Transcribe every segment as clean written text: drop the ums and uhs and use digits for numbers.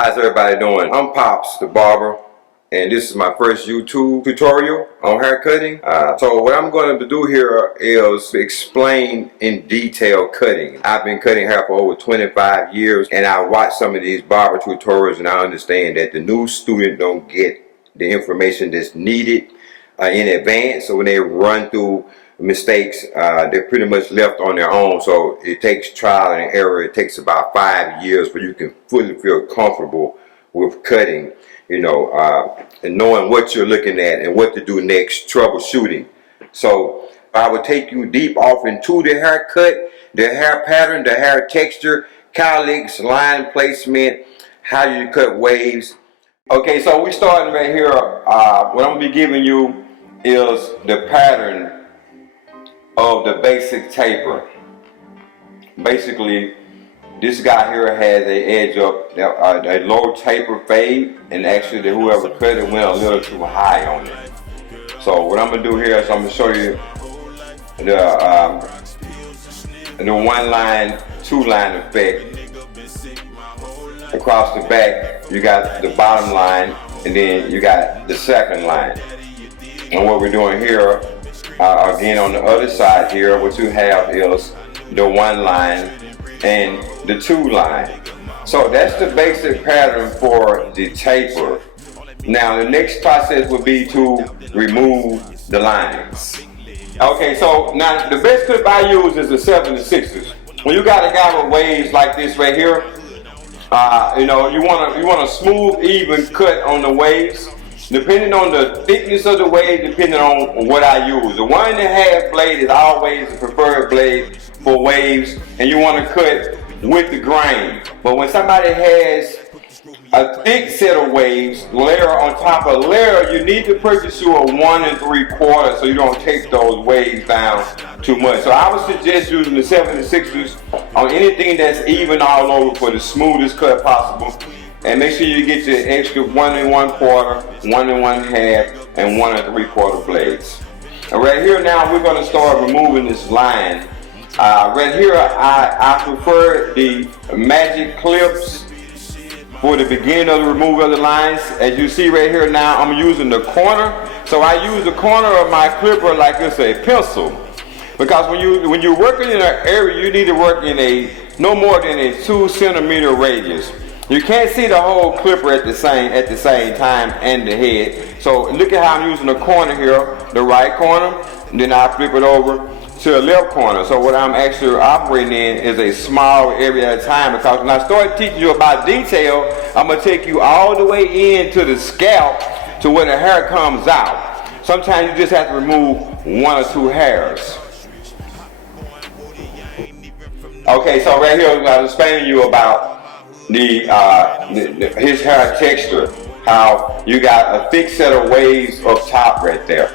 How's everybody doing? I'm Pops the Barber, and this is my first YouTube tutorial on hair cutting. So what I'm going to do here is explain in detail cutting. I've been cutting hair for over 25 years, and I watch some of these barber tutorials, and I understand that the new student don't get the information that's needed in advance. So when they run through mistakes, they're pretty much left on their own. So it takes trial and error. It takes about 5 years for you can fully feel comfortable with cutting, you know, and knowing what you're looking at and what to do next, troubleshooting. So I would take you deep off into the haircut, the hair pattern, the hair texture, cowlicks, line placement, how you cut waves. Okay, so we starting right here. What I'm gonna be giving you is the pattern of the basic taper. Basically, this guy here has an edge up, a low taper fade, and actually whoever cut it went a little too high on it. So what I'm gonna do here is I'm gonna show you the one line, two line effect. Across the back, you got the bottom line, and then you got the second line. And what we're doing here, again on the other side here, what you have is the one line and the two line. So that's the basic pattern for the taper. Now the next process would be to remove the lines. Okay, so now the best clip I use is the 76ers. When you got a guy with waves like this right here, you know, you want a smooth, even cut on the waves. Depending on the thickness of the wave, depending on what I use. The 1.5 blade is always the preferred blade for waves, and you want to cut with the grain. But when somebody has a thick set of waves, layer on top of layer, you need to purchase you a 1 3/4 so you don't take those waves down too much. So I would suggest using the 76ers on anything that's even all over for the smoothest cut possible. And make sure you get your extra 1 1/4, 1 1/2, and 1 3/4 blades. And right here now we're going to start removing this line. Right here I prefer the magic clips for the beginning of the removal of the lines. As you see right here now, I'm using the corner. So I use the corner of my clipper like it's a pencil. Because when you're working in an area, you need to work in a no more than a 2 centimeter radius. You can't see the whole clipper at the same time and the head. So look at how I'm using the corner here, the right corner, and then I flip it over to the left corner. So what I'm actually operating in is a small area at a time, because when I start teaching you about detail, I'm gonna take you all the way into the scalp to where the hair comes out. Sometimes you just have to remove 1 or 2 hairs. Okay, so right here I'm explaining to you about his hair texture, how you got a thick set of waves up top right there.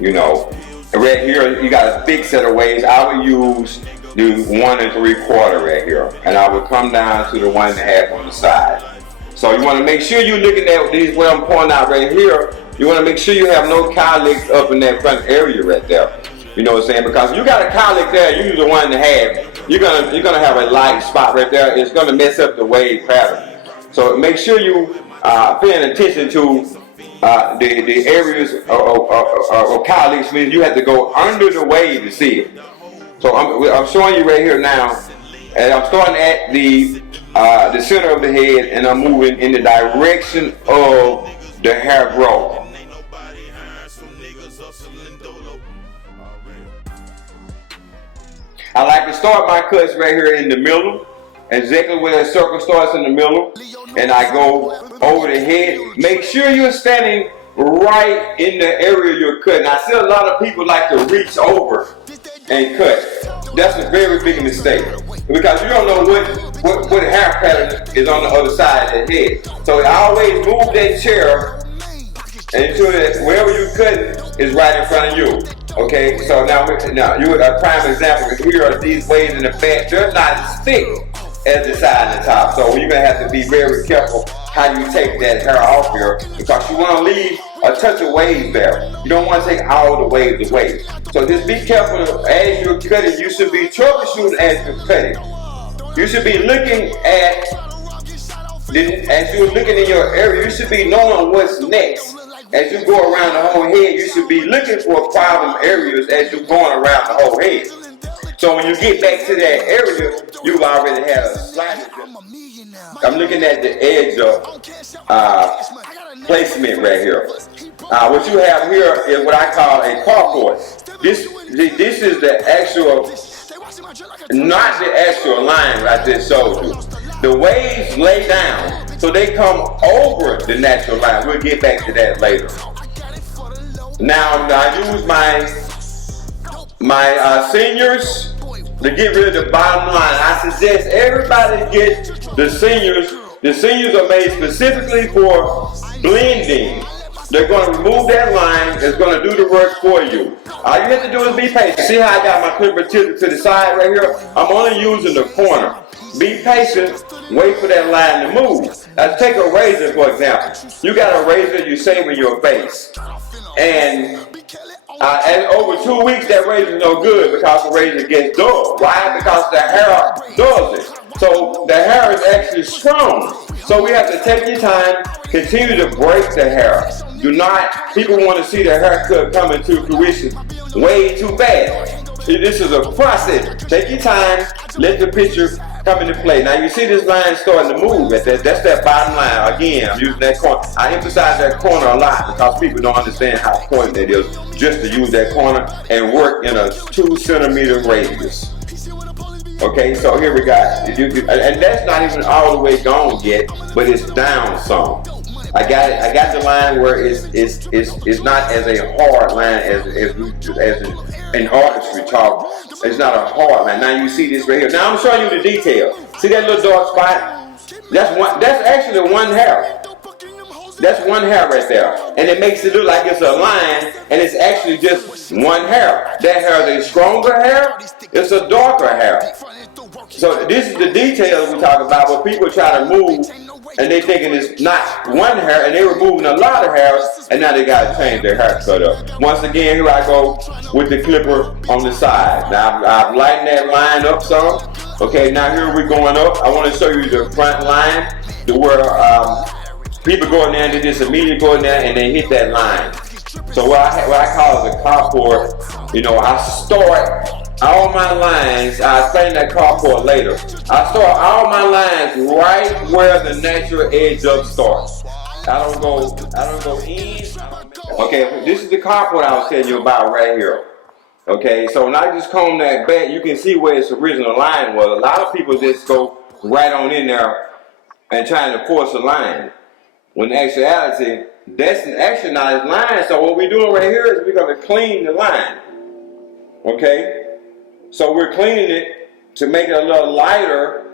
You know, right here you got a thick set of waves. I would use the 1 3/4 right here, and I would come down to the 1 1/2 on the side. So you want to make sure you're looking at these where I'm pointing out right here. You want to make sure you have no cowlicks up in that front area right there. You know what I'm saying? Because if you got a cowlick there, you use the 1 1/2. You're gonna have a light spot right there. It's gonna mess up the wave pattern. So make sure you paying attention to the areas of cowlicks. Means you have to go under the wave to see it. So I'm showing you right here now, and I'm starting at the center of the head, and I'm moving in the direction of the hair growth. I like to start my cuts right here in the middle, exactly where that circle starts in the middle, and I go over the head. Make sure you're standing right in the area you're cutting. I see a lot of people like to reach over and cut. That's a very big mistake, because you don't know what hair pattern is on the other side of the head. So I always move that chair and ensure that wherever you're cutting is right in front of you. Okay, so now you a prime example. Here are these waves in the back. They're not as thick as the side and the top. So you're gonna have to be very careful how you take that hair off here, because you want to leave a touch of wave there. You don't want to take all the waves away. So just be careful as you're cutting. You should be troubleshooting as you're cutting. You should be looking at Then, as you're looking in your area, you should be knowing what's next. As you go around the whole head, you should be looking for problem areas as you're going around the whole head. So when you get back to that area, you've already had a slight. I'm looking at the edge of placement right here. What you have here is what I call a carport. This is the actual, not the actual line that I just showed you. The waves lay down, so they come over the natural line. We'll get back to that later. Now I use my seniors to get rid of the bottom line. I suggest everybody get the seniors. The seniors are made specifically for blending. They're going to remove that line. It's going to do the work for you. All you have to do is be patient. See how I got my clipper tilted to the side right here? I'm only using the corner. Be patient. Wait for that line to move. Now take a razor, for example. You got a razor you shave in your face. And over 2 weeks, that razor is no good because the razor gets dull. Why? Because the hair dulls it. So the hair is actually strong. So we have to take your time, continue to break the hair. Do not, people want to see the haircut coming to fruition way too fast. See, this is a process. Take your time, let the picture come into play. Now you see this line starting to move. That's that bottom line. Again, I'm using that corner. I emphasize that corner a lot because people don't understand how important it is just to use that corner and work in a 2 centimeter radius. Okay, so here we got, and that's not even all the way gone yet, but it's down some. I got it. I got the line where it's not as a hard line as in artistry talk. It's not a hard line. Now you see this right here. Now I'm showing you the detail. See that little dark spot? That's actually one hair. That's one hair right there. And it makes it look like it's a line, and it's actually just one hair. That hair is a stronger hair, it's a darker hair. So this is the details we talk about, where people try to move, and they thinking it's not one hair, and they were moving a lot of hairs, and now they got to change their haircut up. Once again, here I go with the clipper on the side. Now I've lightened that line up some. Okay, now here we're going up. I want to show you the front line, to where people go in there and they just immediately go in there and they hit that line. So what I call is a carport. You know, I start all my lines. I'll explain that carport later. I start all my lines right where the natural edge up starts. I don't go in. Okay, this is the carport I was telling you about right here. Okay, so when I just comb that back, you can see where its original line was. A lot of people just go right on in there and trying to force a line. When in actuality, that's actually not his line. So what we're doing right here is we're going to clean the line. Okay? So we're cleaning it to make it a little lighter.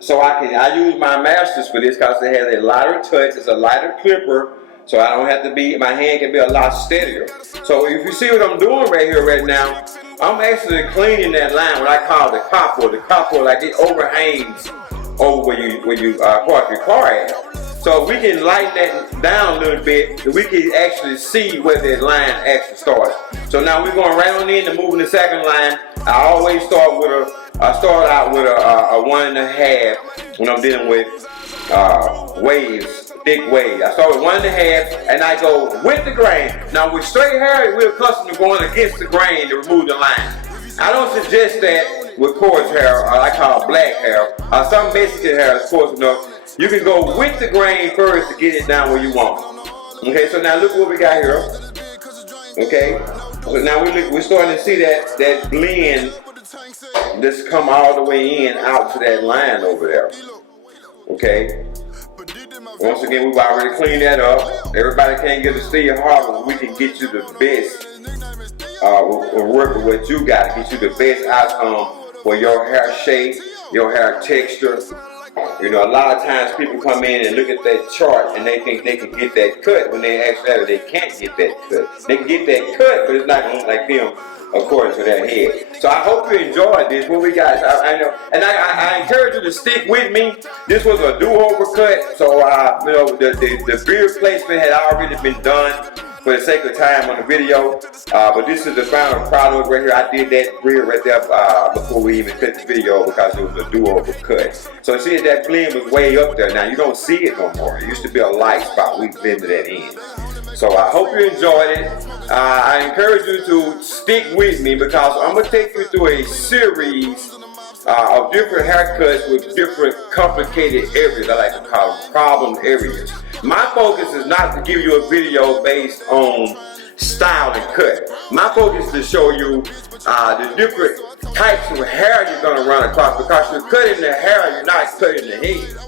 So I use my masters for this because it has a lighter touch. It's a lighter clipper. So I don't have to my hand can be a lot steadier. So if you see what I'm doing right here right now, I'm actually cleaning that line, what I call the carport. The carport, like it overhangs over where you park your car at. So if we can lighten that down a little bit, we can actually see where that line actually starts. So now we're going right on in to moving the second line. I always start out with a 1.5 when I'm dealing with waves, thick waves. I start with 1.5 and I go with the grain. Now with straight hair, we're accustomed to going against the grain to remove the line. I don't suggest that with coarse hair, I call black hair, some Mexican hair is coarse enough. You can go with the grain first to get it down where you want. Okay, so now look what we got here. Okay, so now we're starting to see that blend just come all the way in out to that line over there. Okay. Once again, we've already cleaned that up. Everybody can't get a steel harvest. We can get you the best. We'll work with what you got to get you the best outcome for your hair shape, your hair texture. You know, a lot of times people come in and look at that chart and they think they can get that cut when they actually they can't get that cut. They can get that cut, but it's not going to look like them according to their head. So I hope you enjoyed this. What we got, I know, and I encourage you to stick with me. This was a do-over cut, so you know the beard placement had already been done. for the sake of time on the video. But this is the final product right here. I did that reel right there before we even cut the video because it was a do-over cut. So see that blend was way up there. Now you don't see it no more. It used to be a light spot. We blended that in. So I hope you enjoyed it. I encourage you to stick with me because I'm going to take you through a series of different haircuts with different complicated areas. I like to call them problem areas. My focus is not to give you a video based on style and cut. My focus is to show you the different types of hair you're going to run across because you're cutting the hair, you're not cutting the head.